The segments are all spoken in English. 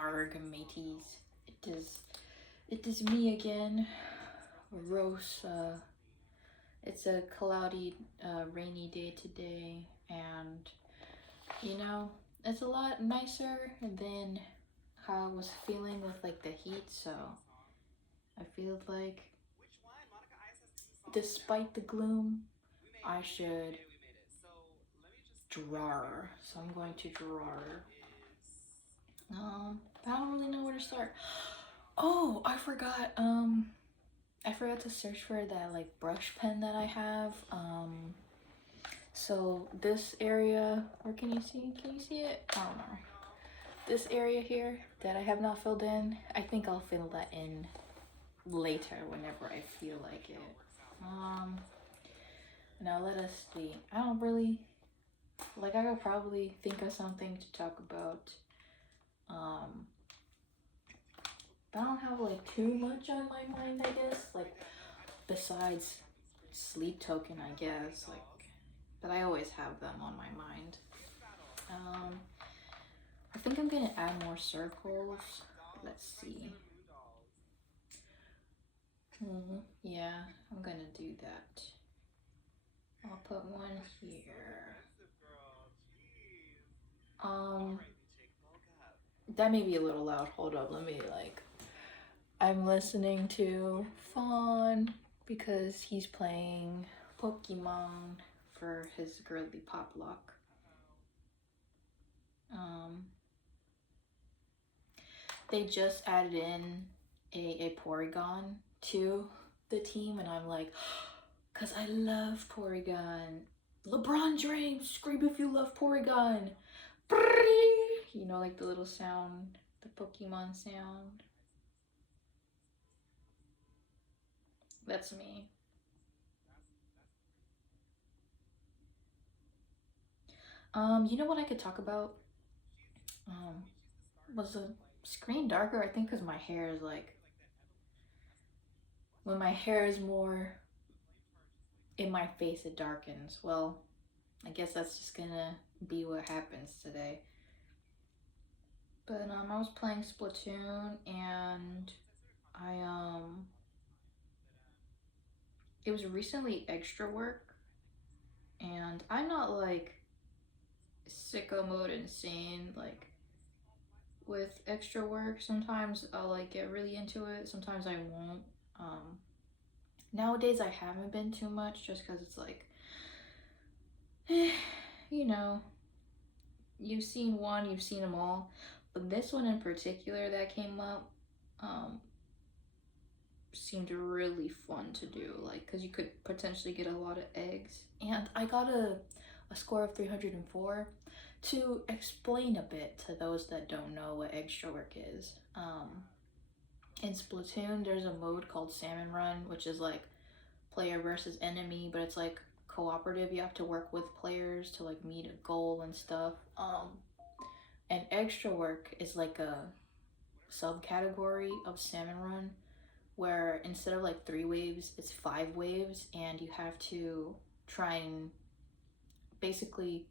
Yarg, mateys. It is me again, Rose. It's a cloudy, rainy day today, and you know, it's a lot nicer than how I was feeling with like the heat, so I feel like despite the gloom, I should draw. So I'm going to draw. I don't really know where to start. Oh, I forgot. I forgot to search for that like brush pen that I have. So this area, where can you see? Can you see it? I don't know. This area here that I have not filled in, I think I'll fill that in later whenever I feel like it. Now let us see. I don't really, like, I could probably think of something to talk about. But I don't have like too much on my mind, I guess. Like, besides sleep token, I guess. Like, but I always have them on my mind. I think I'm gonna add more circles. Let's see. Yeah, I'm gonna do that. I'll put one here. That may be a little loud. Hold up, let me like. I'm listening to Fawn because he's playing Pokemon for his girly pop lock. They just added in a Porygon to the team, and I'm like, cause I love Porygon. LeBron James, scream if you love Porygon. You know, like the little sound, the Pokemon sound. That's me. You know what I could talk about? Was the screen darker? I think because my hair is like, when my hair is more in my face, it darkens. Well, I guess that's just gonna be what happens today. But I was playing Splatoon, and it was recently extra work, and I'm not like sicko mode insane like with extra work. Sometimes I'll like get really into it, sometimes I won't. Nowadays I haven't been too much just because it's like you know, you've seen one, you've seen them all, but this one in particular that came up seemed really fun to do, like because you could potentially get a lot of eggs, and I got a score of 304. To explain a bit to those that don't know what extra work is, in Splatoon there's a mode called Salmon Run, which is like player versus enemy, but it's like cooperative. You have to work with players to like meet a goal and stuff. And extra work is like a subcategory of Salmon Run, where instead of like 3 waves, it's 5 waves, and you have to try and basically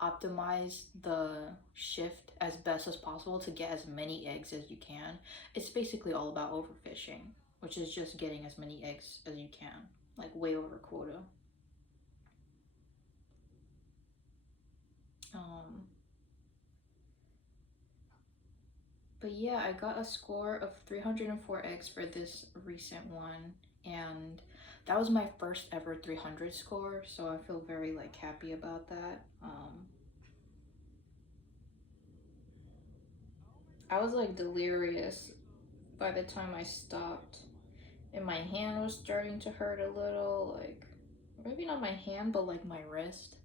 optimize the shift as best as possible to get as many eggs as you can. It's basically all about overfishing, which is just getting as many eggs as you can, like way over quota. But yeah, I got a score of 304 eggs for this recent one, and that was my first ever 300 score, so I feel very like happy about that. I was like delirious by the time I stopped, and my hand was starting to hurt a little, like maybe not my hand but like my wrist.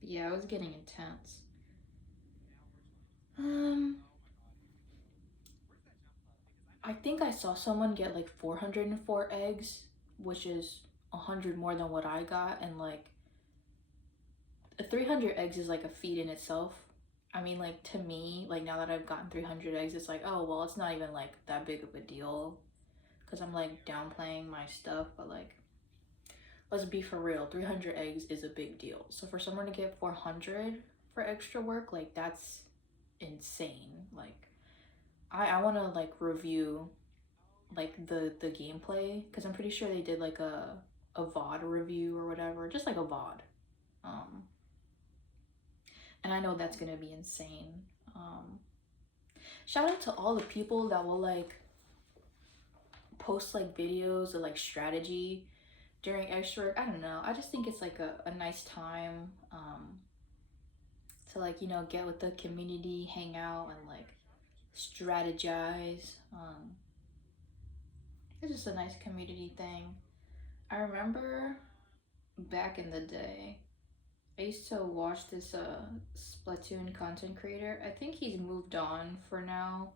Yeah, it was getting intense. I think I saw someone get like 404 eggs, which is 100 more than what I got, and like 300 eggs is like a feat in itself. I mean, like to me, like now that I've gotten 300 eggs, it's like, oh well, it's not even like that big of a deal, because I'm like downplaying my stuff, but like let's be for real, 300 eggs is a big deal. So for someone to get 400, for extra work, like that's insane. Like I want to like review like the gameplay, because I'm pretty sure they did like a VOD review or whatever, just like a VOD. Um, and I know that's gonna be insane. Um, Shout out to all the people that will like post like videos of like strategy during extra work. I don't know. I just think it's like a nice time to like, you know, get with the community, hang out, and like strategize. It's just a nice community thing. I remember back in the day, I used to watch this Splatoon content creator. I think he's moved on for now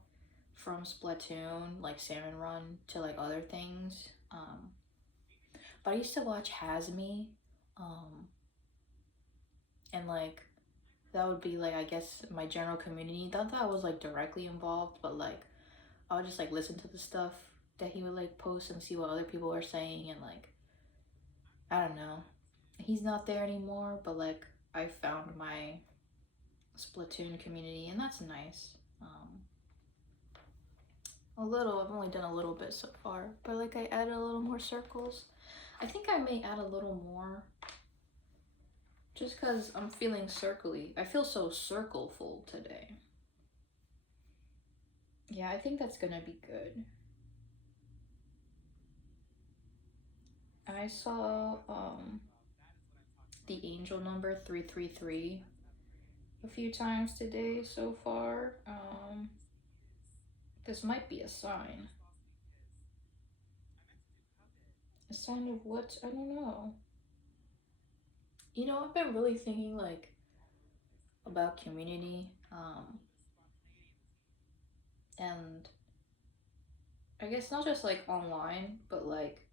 from Splatoon, like Salmon Run, to like other things. But I used to watch Hasme, um, and like that would be like, I guess, my general community. Not that I was like directly involved, but like I would just like listen to the stuff that he would like post and see what other people are saying, and like I don't know. He's not there anymore, but like I found my Splatoon community, and that's nice. A little, I've only done a little bit so far, but like I added a little more circles. I think I may add a little more just because I'm feeling circly. I feel so circleful today. Yeah, I think that's gonna be good. I saw the angel number 333 a few times today so far. This might be a sign. A sign of what? I don't know. You know, I've been really thinking like about community, and I guess not just like online, but like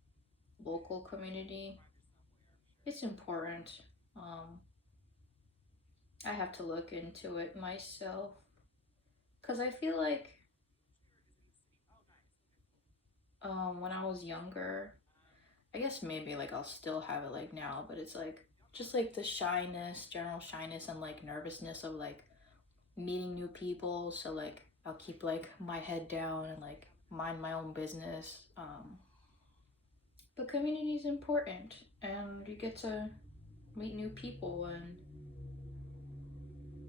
local community. It's important. Um, I have to look into it myself because I feel like when I was younger, I guess maybe like I'll still have it like now, but it's like just like the shyness, general shyness, and like nervousness of like meeting new people. So like I'll keep like my head down and like mind my own business. But community is important, and you get to meet new people and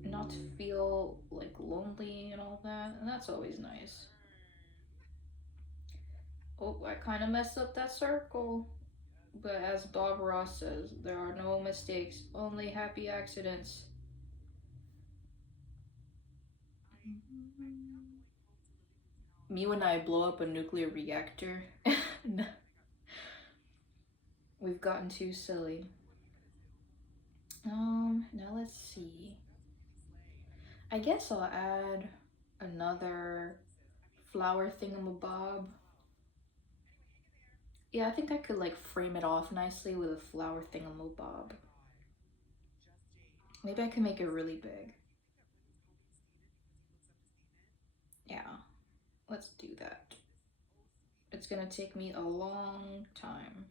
not feel like lonely and all that, and that's always nice. Oh, I kind of messed up that circle. But as Bob Ross says, there are no mistakes, only happy accidents. Me when I blow up a nuclear reactor. We've gotten too silly. Now let's see. I guess I'll add another flower thingamabob. Yeah, I think I could like frame it off nicely with a flower thingamabob. Maybe I can make it really big. Yeah, let's do that. It's gonna take me a long time.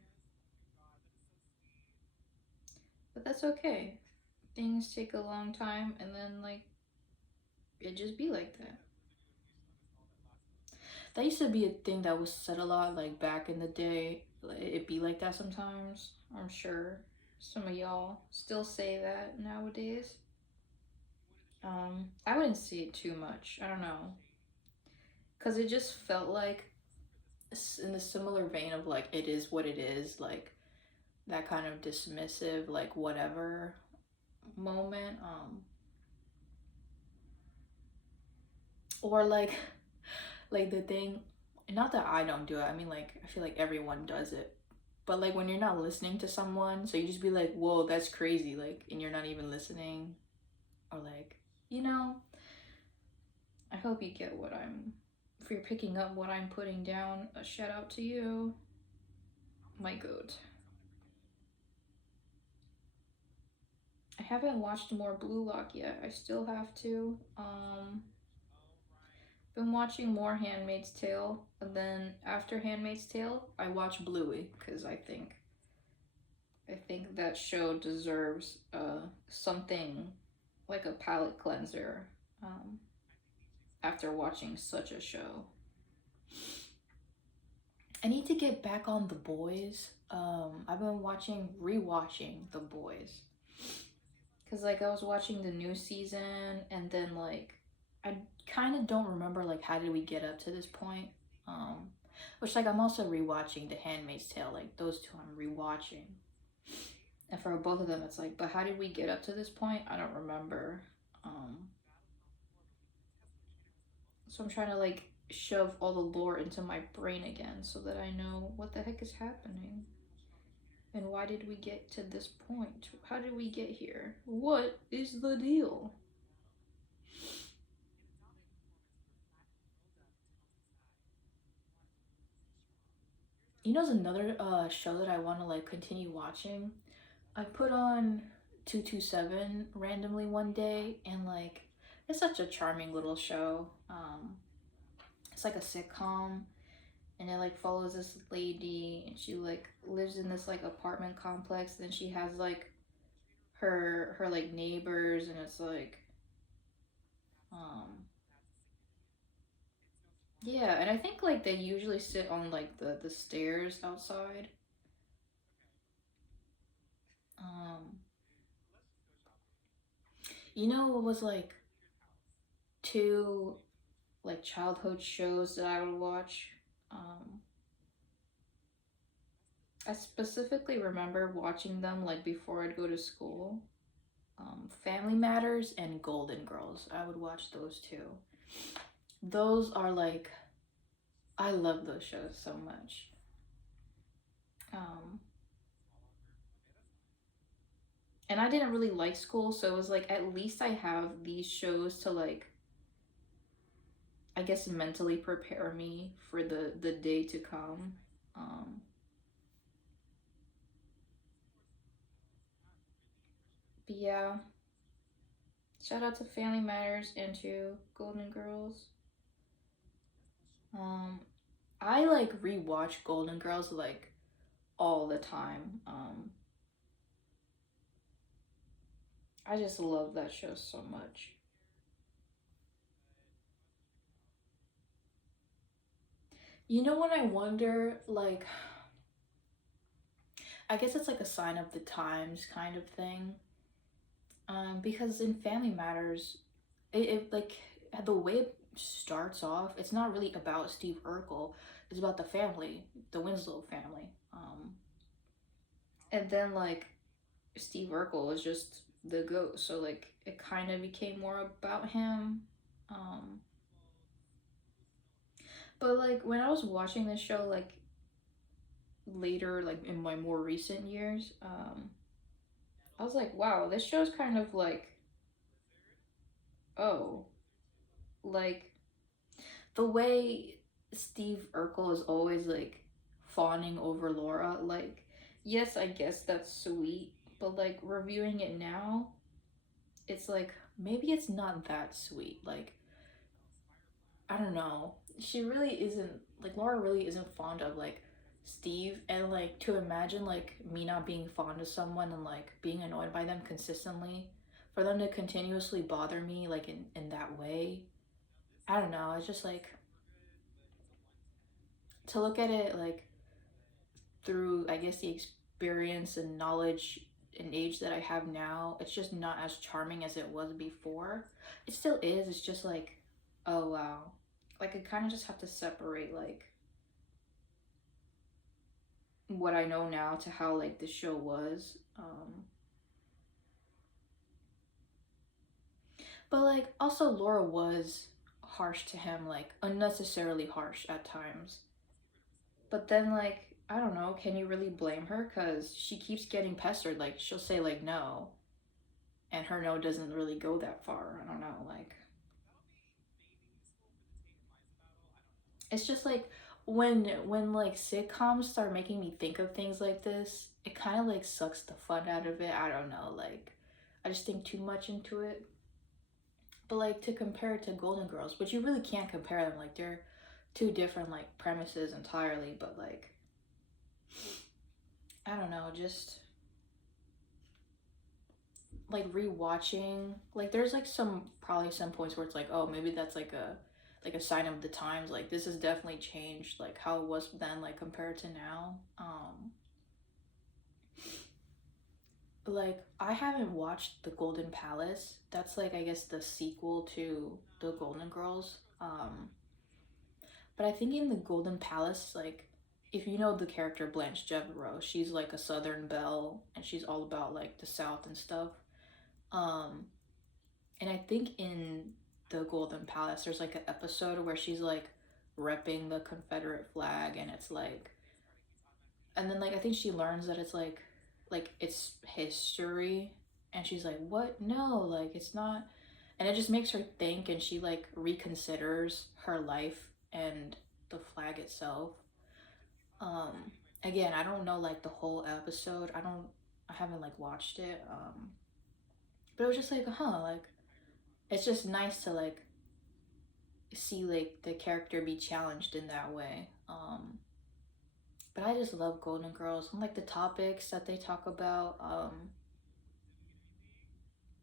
But that's okay. Things take a long time, and then like it just be like that. That used to be a thing that was said a lot, like back in the day. Like, it be like that sometimes. I'm sure some of y'all still say that nowadays. I wouldn't see it too much. I don't know, cause it just felt like in the similar vein of like it is what it is, like that kind of dismissive, like whatever moment. Or like the thing, not that I don't do it, I mean like I feel like everyone does it, but like when you're not listening to someone, so you just be like, whoa, that's crazy, like, and you're not even listening, or like, you know. I hope you get what I'm, if you're picking up what I'm putting down, a shout out to you, my goat. I haven't watched more Blue Lock yet. I still have to. Been watching more Handmaid's Tale, and then after Handmaid's Tale, I watch Bluey because I think that show deserves something like a palate cleanser um, after watching such a show. I need to get back on The Boys. I've been rewatching The Boys. Cause like I was watching the new season and then like I kind of don't remember like how did we get up to this point. Um, which like I'm also rewatching The Handmaid's Tale. Like those two I'm rewatching. And for both of them it's like, but how did we get up to this point? I don't remember. Um, so I'm trying to like shove all the lore into my brain again so that I know what the heck is happening. And why did we get to this point? How did we get here? What is the deal? You know, there's another show that I want to like continue watching. I put on 227 randomly one day, and like it's such a charming little show. It's like a sitcom, and it like follows this lady, and she like lives in this like apartment complex. And then she has like her like neighbors, and it's like um yeah, and I think like they usually sit on like the stairs outside. Um, you know what was like two like childhood shows that I would watch. Um, I specifically remember watching them like before I'd go to school. Family Matters and Golden Girls. I would watch those two. Those are like I love those shows so much. Um, and I didn't really like school, so it was like at least I have these shows to like I guess mentally prepare me for the day to come. Um, but yeah, shout out to Family Matters and to Golden Girls. Um, I like rewatch Golden Girls like all the time. I just love that show so much. You know when I wonder, like, I guess it's like a sign of the times kind of thing. Because in Family Matters, it like the way it starts off, it's not really about Steve Urkel. It's about the family, the Winslow family. And then like Steve Urkel is just the goat, so like it kind of became more about him. Um, but like when I was watching this show, like later, like in my more recent years, I was like, wow, this show's kind of like, oh, like the way Steve Urkel is always like fawning over Laura, like, yes, I guess that's sweet, but like reviewing it now, it's like maybe it's not that sweet. Like, I don't know. She really isn't like Laura really isn't fond of like Steve, and like to imagine like me not being fond of someone and like being annoyed by them consistently, for them to continuously bother me like in that way. I don't know. It's just like to look at it like through I guess the experience and knowledge and age that I have now, it's just not as charming as it was before. It still is. It's just like, oh wow. Like I kind of just have to separate like what I know now to how like the show was. But like also Laura was harsh to him, like unnecessarily harsh at times. But then like I don't know, can you really blame her? Cause she keeps getting pestered. Like she'll say like no, and her no doesn't really go that far. I don't know. Like it's just like when like sitcoms start making me think of things like this, it kind of like sucks the fun out of it. I don't know. Like I just think too much into it. But like to compare it to Golden Girls, which you really can't compare them. Like they're two different like premises entirely. But like I don't know, just like rewatching, like there's like some probably some points where it's like, oh, maybe that's like a sign of the times. Like this has definitely changed, like how it was then, like compared to now. Like I haven't watched The Golden Palace. That's like I guess the sequel to The Golden Girls. But I think in The Golden Palace, like if you know the character Blanche Devereaux, she's like a Southern belle and she's all about like the South and stuff. Um, and I think in The Golden Palace, there's like an episode where she's like repping the Confederate flag, and it's like, and then like I think she learns that it's like it's history, and she's like, what? No, like it's not. And it just makes her think, and she like reconsiders her life and the flag itself. Um, Again, I don't know like the whole episode. I haven't like watched it. But it was just like, huh, like it's just nice to like see like the character be challenged in that way. But I just love Golden Girls and like the topics that they talk about. I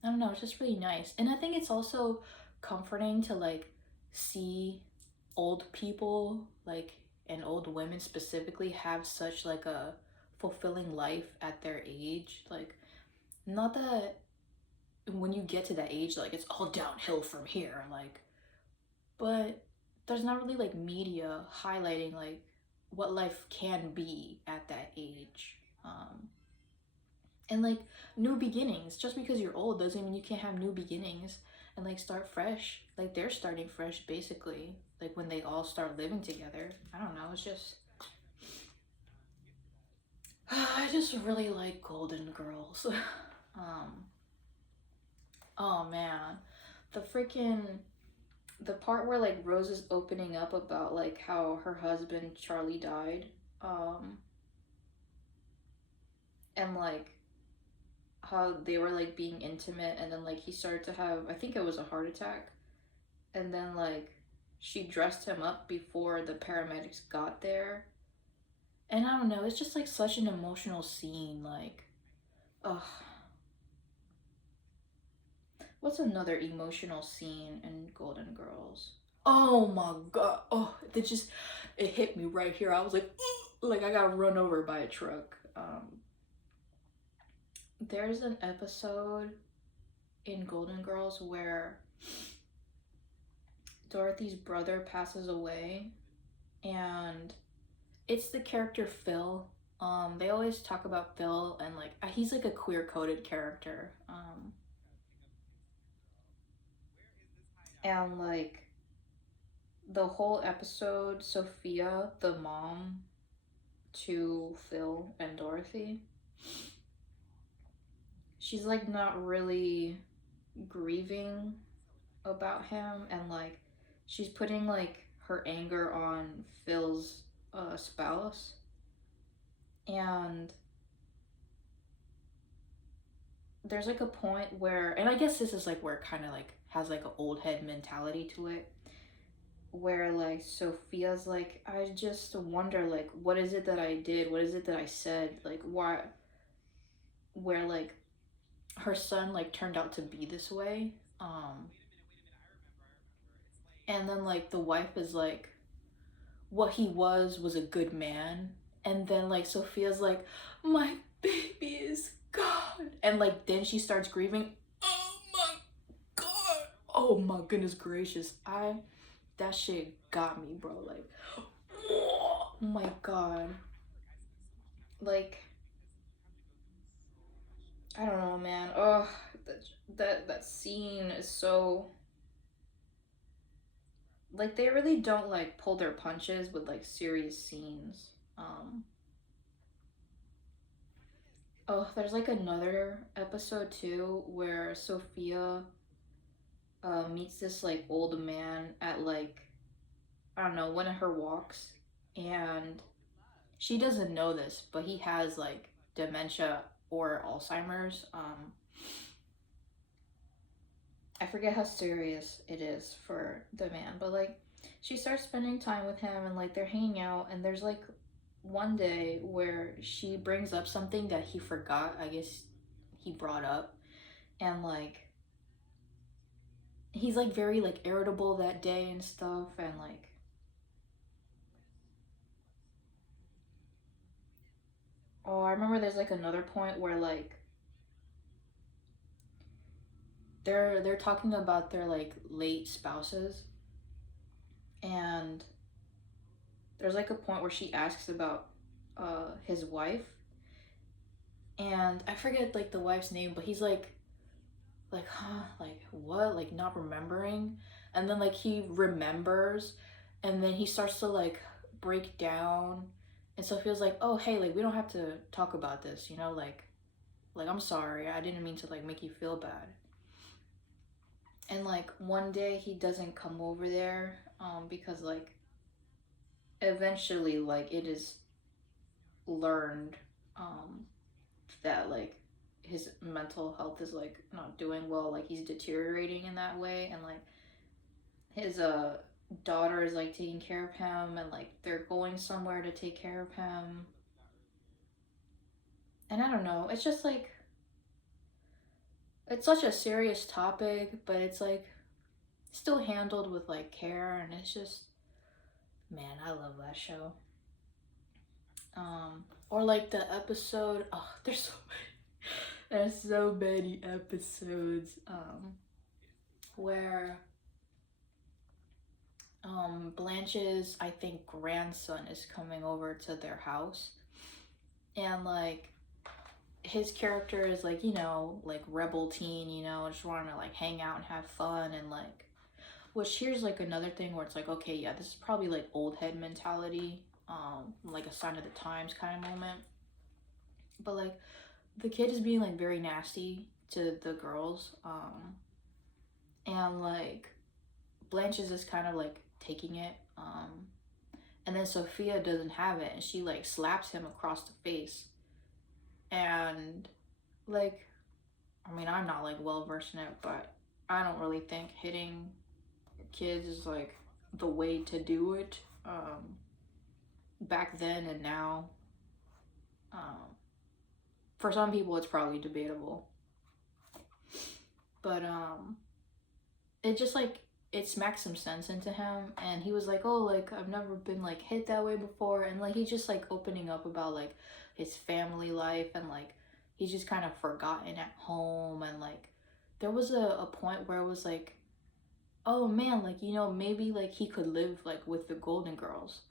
don't know, it's just really nice. And I think it's also comforting to like see old people like and old women specifically have such like a fulfilling life at their age. Like not that when you get to that age like it's all downhill from here, like, but there's not really like media highlighting like what life can be at that age. And like new beginnings, just because you're old doesn't mean you can't have new beginnings and like start fresh. Like they're starting fresh basically, like when they all start living together. I don't know, it's just I just really like Golden Girls. um oh man, the freaking the part where like Rose is opening up about like how her husband Charlie died, um, and like how they were like being intimate, and then like he started to have, I think it was a heart attack, and then like she dressed him up before the paramedics got there, and I don't know, it's just like such an emotional scene. Like, ugh, what's another emotional scene in Golden Girls? Oh my god! Oh, it hit me right here. I was like, like I got run over by a truck. There's an episode in Golden Girls where Dorothy's brother passes away, and it's the character Phil. They always talk about Phil, and like he's like a queer coded character. And like the whole episode, Sophia, the mom to Phil and Dorothy, she's like not really grieving about him, and like she's putting like her anger on Phil's spouse. And there's like a point where, and I guess this is like where it kind of like has like an old head mentality to it, where like Sophia's like, I just wonder like what is it that I did, what is it that I said, like why, where like her son like turned out to be this way. And then like the wife is like, what he was a good man. And then like Sophia's like, my baby is gone, and like then she starts grieving. Oh my god, oh my goodness gracious, I that shit got me, bro. Like, oh my god, like I don't know, man. Oh, that scene is so, like they really don't like pull their punches with like serious scenes. Oh, there's like another episode too where Sophia meets this like old man at like, I don't know, one of her walks, and she doesn't know this, but he has like dementia or Alzheimer's. I forget how serious it is for the man, but like she starts spending time with him, and like they're hanging out, and there's like one day where she brings up something that he forgot, I guess he brought up, and like he's like very like irritable that day and stuff, and like oh, I remember there's like another point where like they're talking about their like late spouses, and there's like a point where she asks about his wife, and I forget like the wife's name, but he's like huh, like what, like not remembering, and then like he remembers, and then he starts to like break down, and so feels like, oh hey, like we don't have to talk about this, you know, like I'm sorry, I didn't mean to like make you feel bad. And like one day he doesn't come over there because like eventually like it is learned um that like his mental health is like not doing well, like he's deteriorating in that way, and like his daughter is like taking care of him, and like they're going somewhere to take care of him. And I don't know, it's just like it's such a serious topic, but it's like still handled with like care, and it's just, man, I love that show. Or like the episode, oh, there's so many episodes where Blanche's, I think, grandson is coming over to their house, and like his character is like, you know, like rebel teen, you know, just wanting to like hang out and have fun, and like, which here's like another thing where it's like, okay, yeah, this is probably like old head mentality, like a sign of the times kind of moment. But like the kid is being like very nasty to the girls, and like Blanche is just kind of like taking it, and then Sophia doesn't have it, and she like slaps him across the face, and like, I mean, I'm not like well versed in it, but I don't really think hitting kids is like the way to do it. Back then and now, um, for some people, it's probably debatable, but it just like it smacked some sense into him, and he was like, oh, like I've never been like hit that way before, and like he's just like opening up about like his family life, and like he's just kind of forgotten at home, and like there was a point where it was like, oh man, like, you know, maybe like he could live like with the Golden Girls,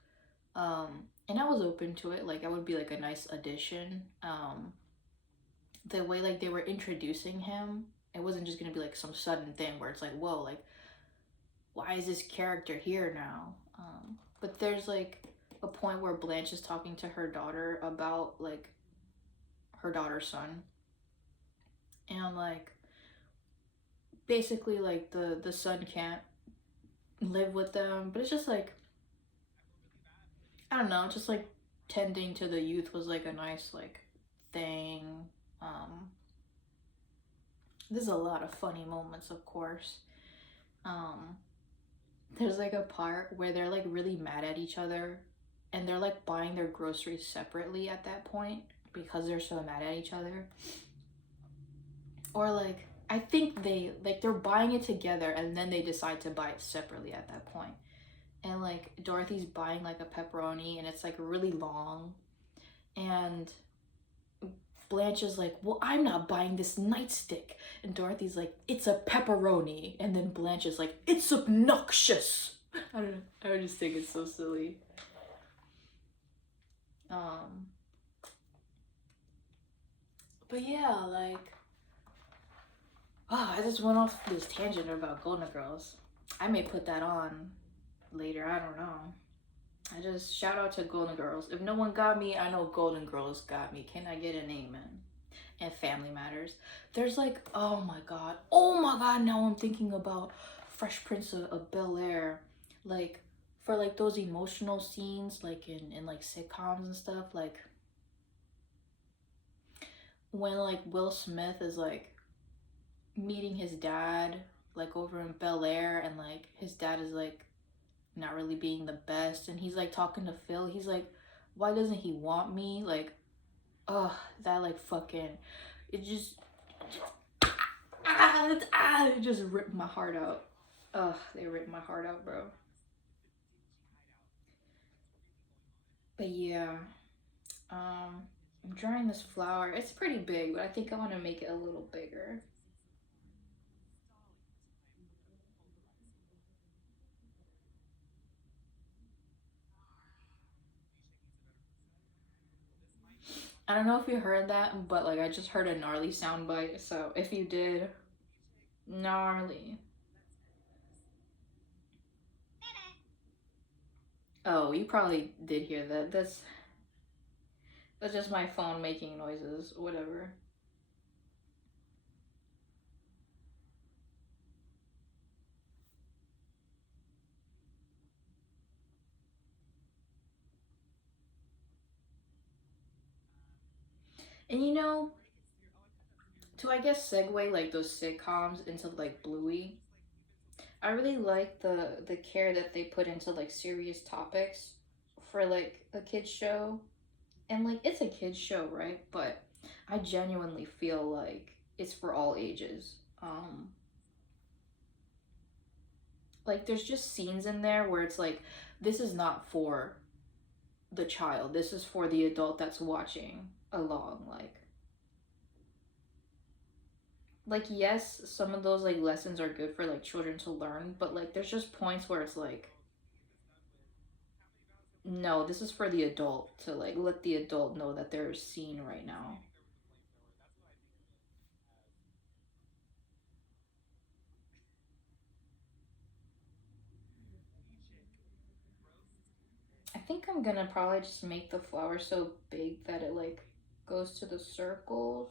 and I was open to it, like that would be like a nice addition. The way like they were introducing him, it wasn't just gonna be like some sudden thing where it's like, whoa, like why is this character here now? But there's like a point where Blanche is talking to her daughter about like her daughter's son, and like basically like the son can't live with them, but it's just like, I don't know, just like tending to the youth was like a nice like thing. Um, there's a lot of funny moments, of course. Um, there's like a part where they're like really mad at each other, and they're like buying their groceries separately at that point because they're so mad at each other. Or like I think they're buying it together, and then they decide to buy it separately at that point. And like Dorothy's buying like a pepperoni, and it's like really long, and Blanche is like, well, I'm not buying this nightstick. And Dorothy's like, it's a pepperoni. And then Blanche is like, it's obnoxious. I don't know. I just think it's so silly. Um, but yeah, like, oh, I just went off this tangent about Golden Girls. I may put that on later. I don't know. I just shout out to Golden Girls. If no one got me, I know Golden Girls got me. Can I get an amen? And Family Matters. There's like, oh my god. Oh my god, now I'm thinking about Fresh Prince of Bel-Air. Like, for like those emotional scenes, like in like sitcoms and stuff, like when like Will Smith is like meeting his dad like over in Bel-Air, and like his dad is like not really being the best, and he's like talking to Phil, he's like, why doesn't he want me? Like, oh, that like fucking, it just It just ripped my heart out. Ugh, they ripped my heart out, bro. But yeah, I'm drawing this flower. It's pretty big, but I think I want to make it a little bigger. I don't know if you heard that, but like I just heard a gnarly soundbite. So if you did, gnarly. Oh, you probably did hear that. That's just my phone making noises. Whatever. And you know, to I guess segue like those sitcoms into like Bluey. I really like the care that they put into like serious topics for like a kids show. And like it's a kids show, right? But I genuinely feel like it's for all ages. Like there's just scenes in there where it's like this is not for the child. This is for the adult that's watching along. Like yes, some of those like lessons are good for like children to learn, but like there's just points where it's like no, this is for the adult to like let the adult know that they're seen right now. I think I'm gonna probably just make the flower so big that it like goes to the circles.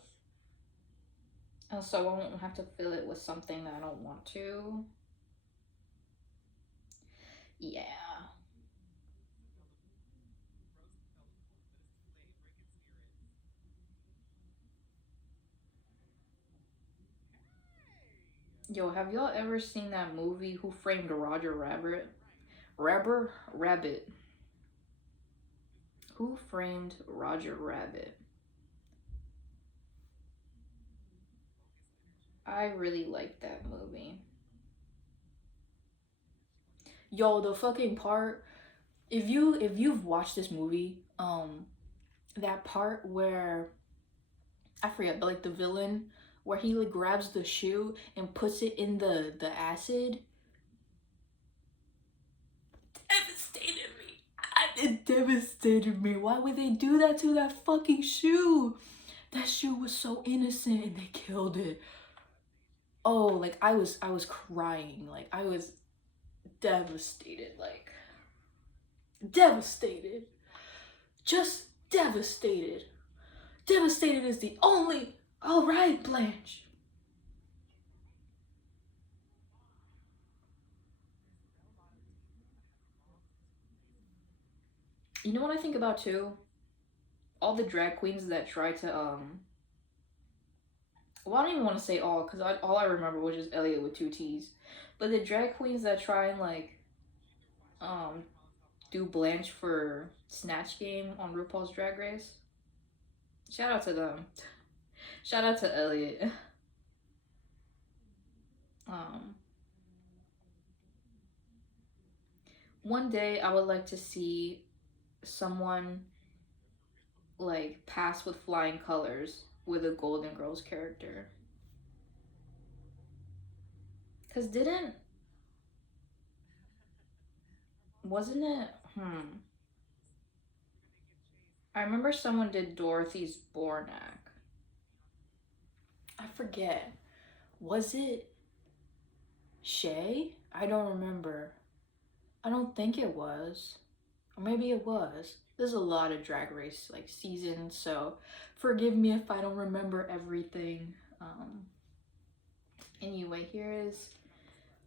So I won't have to fill it with something that I don't want to. Yeah. Yo, have y'all ever seen that movie Who Framed Roger Rabbit? Rabbit. Who Framed Roger Rabbit? I really like that movie. Yo, the fucking part if you've watched this movie, that part where I forget, but like the villain where he like grabs the shoe and puts it in the acid devastated me. It devastated me. Why would they do that to that fucking shoe? That shoe was so innocent and they killed it. Oh, like I was crying. Like I was devastated. Like devastated. Just devastated. Devastated is the only all right, Blanche. You know what I think about too? All the drag queens that try to well, I don't even want to say all because all I remember was just Elliot with two T's. But the drag queens that try and like um do Blanche for Snatch Game on RuPaul's Drag Race. Shout out to them. Shout out to Elliot. Um, one day I would like to see someone like pass with flying colors with a Golden Girls character. Cause didn't wasn't it? I remember someone did Dorothy's Bornak. I forget. Was it Shay? I don't remember. I don't think it was. Or maybe it was. There's a lot of Drag Race like seasons, so forgive me if I don't remember everything. Anyway, here is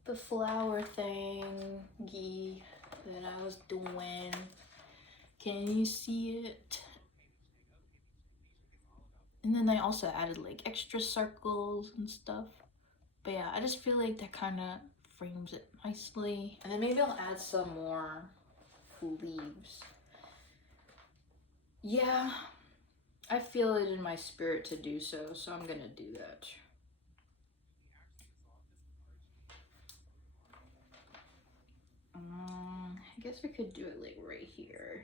the flower thingy that I was doing. Can you see it? And then I also added like extra circles and stuff. But yeah, I just feel like that kind of frames it nicely. And then maybe I'll add some more leaves. Yeah, I feel it in my spirit to do so, so I'm gonna do that. guess we could do it like right here.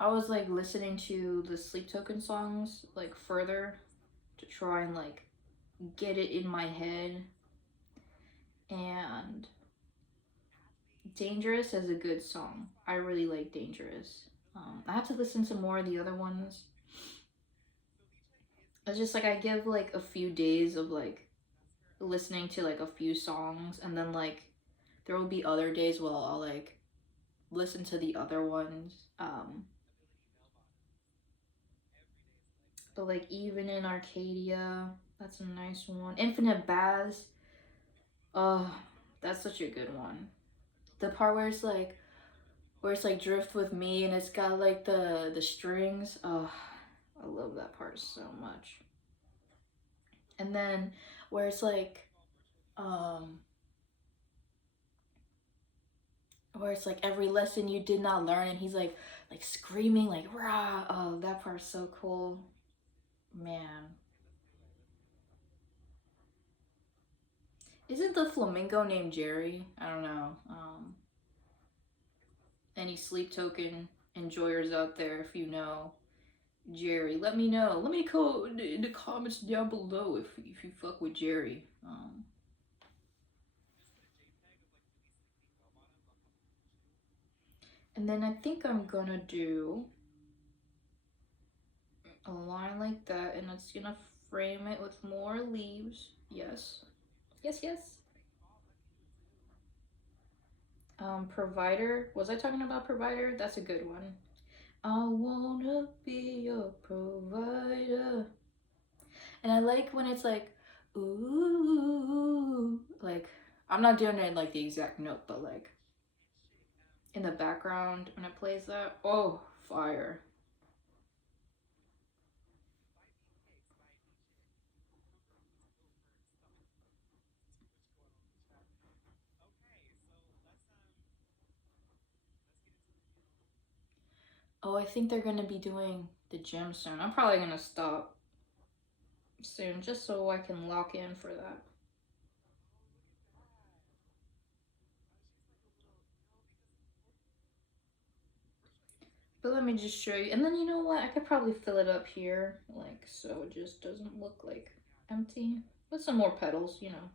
I was like listening to the Sleep Token songs like further to try and like get it in my head, and Dangerous is a good song. I really like Dangerous. I have to listen to more of the other ones. It's just like I give like a few days of like listening to like a few songs, and then like there will be other days where I'll like listen to the other ones. But like Even in Arcadia, that's a nice one. Infinite Baths, oh, that's such a good one. The part where it's like Drift with Me and it's got like the strings. Oh, I love that part so much. And then where it's like where it's like every lesson you did not learn, and he's like screaming like rah. Oh, that part's so cool, man. Isn't the flamingo named Jerry? I don't know. Any Sleep Token enjoyers out there, if you know Jerry, let me know. Let me know in the comments down below if you fuck with Jerry. And then I think I'm gonna do a line like that, and it's gonna frame it with more leaves. Yes. Yes, yes. Provider. Was I talking about Provider? That's a good one. I wanna be your provider. And I like when it's like, ooh, like, I'm not doing it like the exact note, but like in the background when it plays that. Oh, fire. Oh, I think they're gonna be doing the gym soon. I'm probably gonna stop soon just so I can lock in for that. But let me just show you. And then you know what? I could probably fill it up here, like, so it just doesn't look like empty. With some more petals, you know.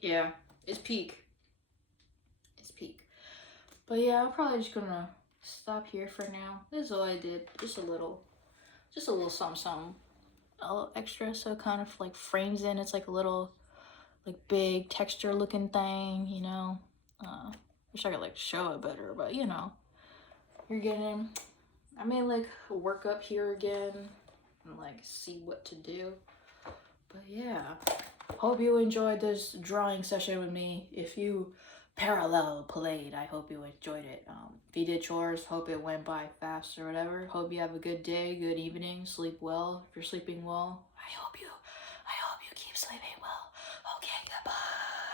Yeah, it's peak. It's peak. But yeah, I'm probably just gonna stop here for now. This is all I did. Just a little something, something. A little extra, so it kind of like frames in. It's like a little, like big texture looking thing, you know. Wish I could like show it better, but you know, you're getting. I may like work up here again and like see what to do. But yeah, hope you enjoyed this drawing session with me. If you parallel played, I hope you enjoyed it. If you did chores, hope it went by fast or whatever. Hope you have a good day, good evening, sleep well. If you're sleeping well, I hope you